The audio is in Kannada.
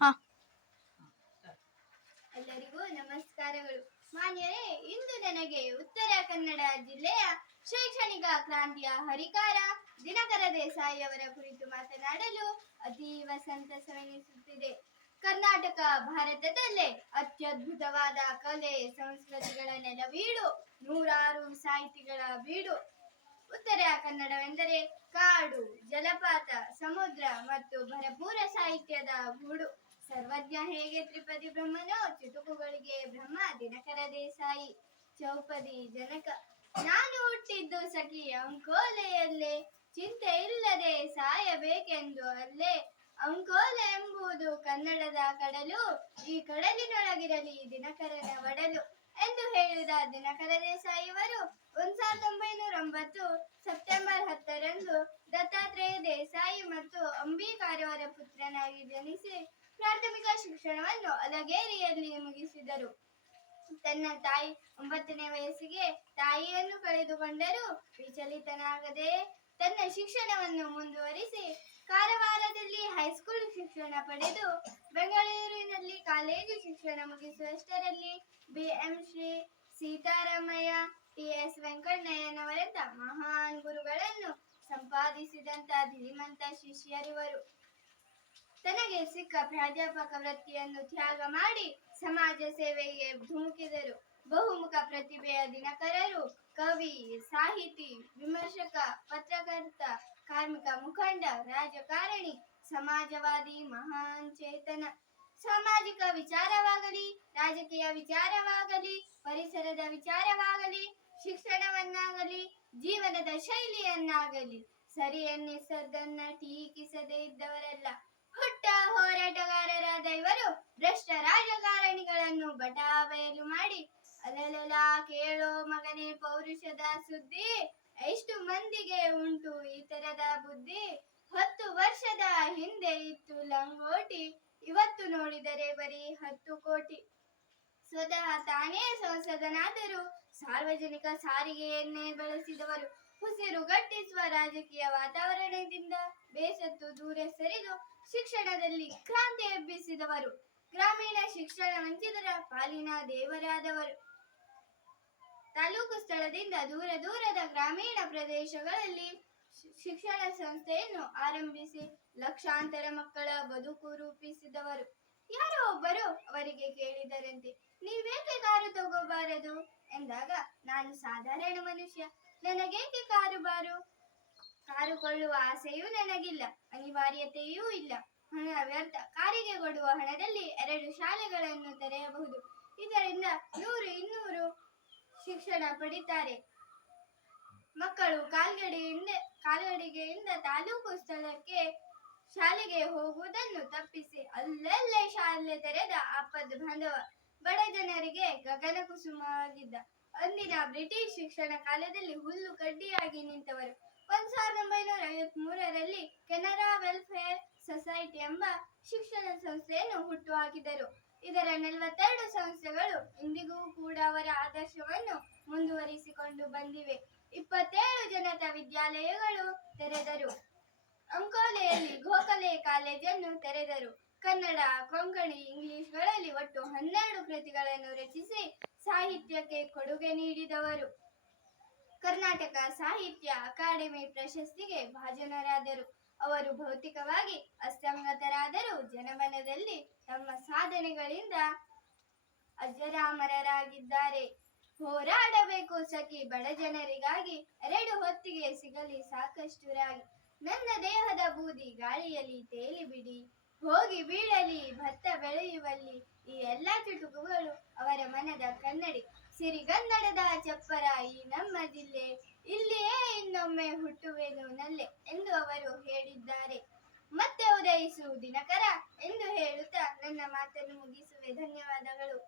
ಹಾ. ಎಲ್ಲರಿಗೂ ನಮಸ್ಕಾರಗಳು. ಮಾನ್ಯರೇ, ಇಂದು ನನಗೆ ಉತ್ತರ ಕನ್ನಡ ಜಿಲ್ಲೆಯ ಶೈಕ್ಷಣಿಕ ಕ್ರಾಂತಿಯ ಹರಿಕಾರ ದಿನಕರ ದೇಸಾಯಿ ಅವರ ಕುರಿತು ಮಾತನಾಡಲು ಅತೀವ ಸಂತಸವೆನಿಸುತ್ತಿದೆ. ಕರ್ನಾಟಕ ಭಾರತದಲ್ಲೇ ಅತ್ಯದ್ಭುತವಾದ ಕಲೆ ಸಂಸ್ಕೃತಿಗಳ ನೆಲವೀಡು, ನೂರಾರು ಸಾಹಿತಿಗಳ ಬೀಡು. ಉತ್ತರ ಕನ್ನಡವೆಂದರೆ ಕಾಡು, ಜಲಪಾತ, ಸಮುದ್ರ ಮತ್ತು ಭರಪೂರ ಸಾಹಿತ್ಯದ ಗೂಡು. ಸರ್ವಜ್ಞ ಹೇಗೆ ತ್ರಿಪದಿ ಬ್ರಹ್ಮನೋ, ಚುಟುಕುಗಳಿಗೆ ಬ್ರಹ್ಮ ದಿನಕರ ದೇಸಾಯಿ. ಚೌಪದಿ ಜನಕ. ನಾನು ಹುಟ್ಟಿದ್ದು ಸಖಿ ಅಂಕೋಲೆಯಲ್ಲೇ, ಚಿಂತೆ ಇಲ್ಲದೆ ಸಾಯಬೇಕೆಂದು ಅಲ್ಲೇ. ಅಂಕೋಲೆ ಎಂಬುದು ಕನ್ನಡದ ಕಡಲು, ಈ ಕಡಲಿನೊಳಗಿರಲಿ ದಿನಕರನ ಒಡಲು ಎಂದು ಹೇಳಿದ ದಿನಕರ ದೇಸಾಯಿಯವರು 1909 ಸೆಪ್ಟೆಂಬರ್ 10ರಂದು ದತ್ತಾತ್ರೇಯ ದೇಸಾಯಿ ಮತ್ತು ಅಂಬಿಕಾರವರ ಪುತ್ರನಾಗಿ ಜನಿಸಿ ಪ್ರಾಥಮಿಕ ಶಿಕ್ಷಣವನ್ನು ಅಲಗೇರಿಯಲ್ಲಿ ಮುಗಿಸಿದರು. ತನ್ನ ತಾಯಿ 9ನೇ ವಯಸ್ಸಿಗೆ ತಾಯಿಯನ್ನು ಕಳೆದುಕೊಂಡರೂ ವಿಚಲಿತನಾಗದೆ ತನ್ನ ಶಿಕ್ಷಣವನ್ನು ಮುಂದುವರಿಸಿ ಕಾರವಾರದಲ್ಲಿ ಹೈಸ್ಕೂಲ್ ಶಿಕ್ಷಣ ಪಡೆದು ಬೆಂಗಳೂರಿನಲ್ಲಿ ಕಾಲೇಜು ಶಿಕ್ಷಣ ಮುಗಿಸುವಷ್ಟರಲ್ಲಿ ಬಿ.ಎಂ. ಶ್ರೀ ಸೀತಾರಾಮಯ್ಯ, ಟಿ.ಎಸ್. ವೆಂಕಣ್ಣಯ್ಯನವರಂಥ ಮಹಾನ್ ಗುರುಗಳನ್ನು ಸಂಪಾದಿಸಿದಂಥ ಧೀಮಂತ ಶಿಷ್ಯರಿವರು. ತನಗೆ ಸಿಕ್ಕ ಪ್ರಾಧ್ಯಾಪಕ ವೃತ್ತಿಯನ್ನು ತ್ಯಾಗ ಮಾಡಿ ಸಮಾಜ ಸೇವೆಗೆ ಧುಮುಕಿದರು. ಬಹುಮುಖ ಪ್ರತಿಭೆಯ ದಿನಕರರು ಕವಿ, ಸಾಹಿತಿ, ವಿಮರ್ಶಕ, ಪತ್ರಕರ್ತ, ಕಾರ್ಮಿಕ ಮುಖಂಡ, ರಾಜಕಾರಣಿ, ಸಮಾಜವಾದಿ, ಮಹಾನ್ ಚೇತನ. ಸಾಮಾಜಿಕ ವಿಚಾರವಾಗಲಿ, ರಾಜಕೀಯ ವಿಚಾರವಾಗಲಿ, ಪರಿಸರದ ವಿಚಾರವಾಗಲಿ, ಶಿಕ್ಷಣವನ್ನಾಗಲಿ, ಜೀವನದ ಶೈಲಿಯನ್ನಾಗಲಿ ಸರಿ ಎನ್ನಿಸದನ್ನ ಟೀಕಿಸದೇ ಇದ್ದವರಲ್ಲ. ಹುಟ್ಟ ಹೋರಾಟಗಾರರಾದ ಇವರು ಭ್ರಷ್ಟ ರಾಜಕಾರಣಿಗಳನ್ನು ಬಟಾಬಯಲು ಮಾಡಿ, ಅಲಲಲ ಕೇಳೋ ಮಗನೇ ಪೌರುಷದ ಸುದ್ದಿ, ಎಷ್ಟು ಮಂದಿಗೆ ಉಂಟು ಈ ತರದ ಬುದ್ಧಿ. 10 ವರ್ಷದ ಹಿಂದೆ ಇತ್ತು ಲಂಗೋಟಿ, ಇವತ್ತು ನೋಡಿದರೆ ಬರೀ 10 ಕೋಟಿ. ಸ್ವತಃ ತಾನೇ ಸಂಸದನಾದರೂ ಸಾರ್ವಜನಿಕ ಸಾರಿಗೆಯನ್ನೇ ಬಳಸಿದವರು. ಉಸಿರುಗಟ್ಟಿಸುವ ರಾಜಕೀಯ ವಾತಾವರಣದಿಂದ ಬೇಸತ್ತು ದೂರ ಸರಿದು ಶಿಕ್ಷಣದಲ್ಲಿ ಕ್ರಾಂತಿ ಎಬ್ಬಿಸಿದವರು. ಗ್ರಾಮೀಣ ಶಿಕ್ಷಣ ವಂಚಿತರ ಪಾಲಿನ ದೇವರಾದವರು. ತಾಲೂಕು ಸ್ಥಳದಿಂದ ದೂರ ದೂರದ ಗ್ರಾಮೀಣ ಪ್ರದೇಶಗಳಲ್ಲಿ ಶಿಕ್ಷಣ ಸಂಸ್ಥೆಯನ್ನು ಆರಂಭಿಸಿ ಲಕ್ಷಾಂತರ ಮಕ್ಕಳ ಬದುಕು ರೂಪಿಸಿದವರು. ಯಾರೋ ಒಬ್ಬರು ಅವರಿಗೆ ಕೇಳಿದರಂತೆ, ನೀವೇಕೆ ಕಾರು ತಗೋಬಾರದು ಎಂದಾಗ, ನಾನು ಸಾಧಾರಣ ಮನುಷ್ಯ, ನನಗೇಕೆ ಕಾರು ಬಾರು? ಕಾರು ಕೊಳ್ಳುವ ಆಸೆಯೂ ನನಗಿಲ್ಲ, ಅನಿವಾರ್ಯತೆಯೂ ಇಲ್ಲ. ಹಣ ವ್ಯರ್ಥ. ಕಾರಿಗೆ ಕೊಡುವ ಹಣದಲ್ಲಿ 2 ಶಾಲೆಗಳನ್ನು ತೆರೆಯಬಹುದು. ಇದರಿಂದ 100-200 ಶಿಕ್ಷಣ ಪಡಿತಾರೆ. ಮಕ್ಕಳು ಕಾಲ್ನಡಿಗೆಯಿಂದ ತಾಲೂಕು ಸ್ಥಳಕ್ಕೆ ಶಾಲೆಗೆ ಹೋಗುವುದನ್ನು ತಪ್ಪಿಸಿ ಅಲ್ಲಲ್ಲೇ ಶಾಲೆ ತೆರೆದ ಆಪದ್ ಬಾಂಧವ ಬಡ ಜನರಿಗೆ ಗಗನ ಕುಸುಮವಾಗಿದ್ದ ಅಂದಿನ ಬ್ರಿಟಿಷ್ ಶಿಕ್ಷಣ ಕಾಲದಲ್ಲಿ ಹುಲ್ಲು ಕಡ್ಡಿಯಾಗಿ ನಿಂತವರು. 1953ರಲ್ಲಿ ಕೆನರಾ ವೆಲ್ಫೇರ್ ಸೊಸೈಟಿ ಎಂಬ ಶಿಕ್ಷಣ ಸಂಸ್ಥೆಯನ್ನು ಹುಟ್ಟುಹಾಕಿದರು. ಇದರ 42 ಸಂಸ್ಥೆಗಳು ಇಂದಿಗೂ ಕೂಡ ಅವರ ಆದರ್ಶವನ್ನು ಮುಂದುವರಿಸಿಕೊಂಡು ಬಂದಿವೆ. 27 ಜನತಾ ವಿದ್ಯಾಲಯಗಳು ತೆರೆದರು. ಅಂಕೋಲೆಯಲ್ಲಿ ಗೋಖಲೆ ಕಾಲೇಜನ್ನು ತೆರೆದರು. ಕನ್ನಡ, ಕೊಂಕಣಿ, ಇಂಗ್ಲಿಷ್ಗಳಲ್ಲಿ ಒಟ್ಟು 12 ಕೃತಿಗಳನ್ನು ರಚಿಸಿ ಸಾಹಿತ್ಯಕ್ಕೆ ಕೊಡುಗೆ ನೀಡಿದವರು. ಕರ್ನಾಟಕ ಸಾಹಿತ್ಯ ಅಕಾಡೆಮಿ ಪ್ರಶಸ್ತಿಗೆ ಭಾಜನರಾದರು. ಅವರು ಭೌತಿಕವಾಗಿ ಅಸಂಗತರಾದರೂ ಜನಮನದಲ್ಲಿ ತಮ್ಮ ಸಾಧನೆಗಳಿಂದ ಅಜರಾಮರರಾಗಿದ್ದಾರೆ. ಹೋರಾಡಬೇಕು ಸಖಿ ಬಡ ಜನರಿಗಾಗಿ, 2 ಹೊತ್ತಿಗೆ ಸಿಗಲಿ ಸಾಕಷ್ಟು ರಾಗಿ. ನನ್ನ ದೇಹದ ಬೂದಿ ಗಾಳಿಯಲ್ಲಿ ತೇಲಿ ಬಿಡಿ, ಹೋಗಿ ಬೀಳಲಿ ಭತ್ತ ಬೆಳೆಯುವಲ್ಲಿ. ಈ ಎಲ್ಲ ಚುಟುಕುಗಳು ಅವರ ಮನದ ಕನ್ನಡಿ. ಸಿರಿಗನ್ನಡದ ಚಪ್ಪರ ಈ ನಮ್ಮ ಜಿಲ್ಲೆ, ಇಲ್ಲಿಯೇ ಇನ್ನೊಮ್ಮೆ ಹುಟ್ಟುವೆನು ನಲ್ಲೆ ಎಂದು ಅವರು ಹೇಳಿದ್ದಾರೆ. ಮತ್ತೆ ಉದಯಿಸು ದಿನಕರ ಎಂದು ಹೇಳುತ್ತಾ ನನ್ನ ಮಾತನ್ನು ಮುಗಿಸುವೆ. ಧನ್ಯವಾದಗಳು.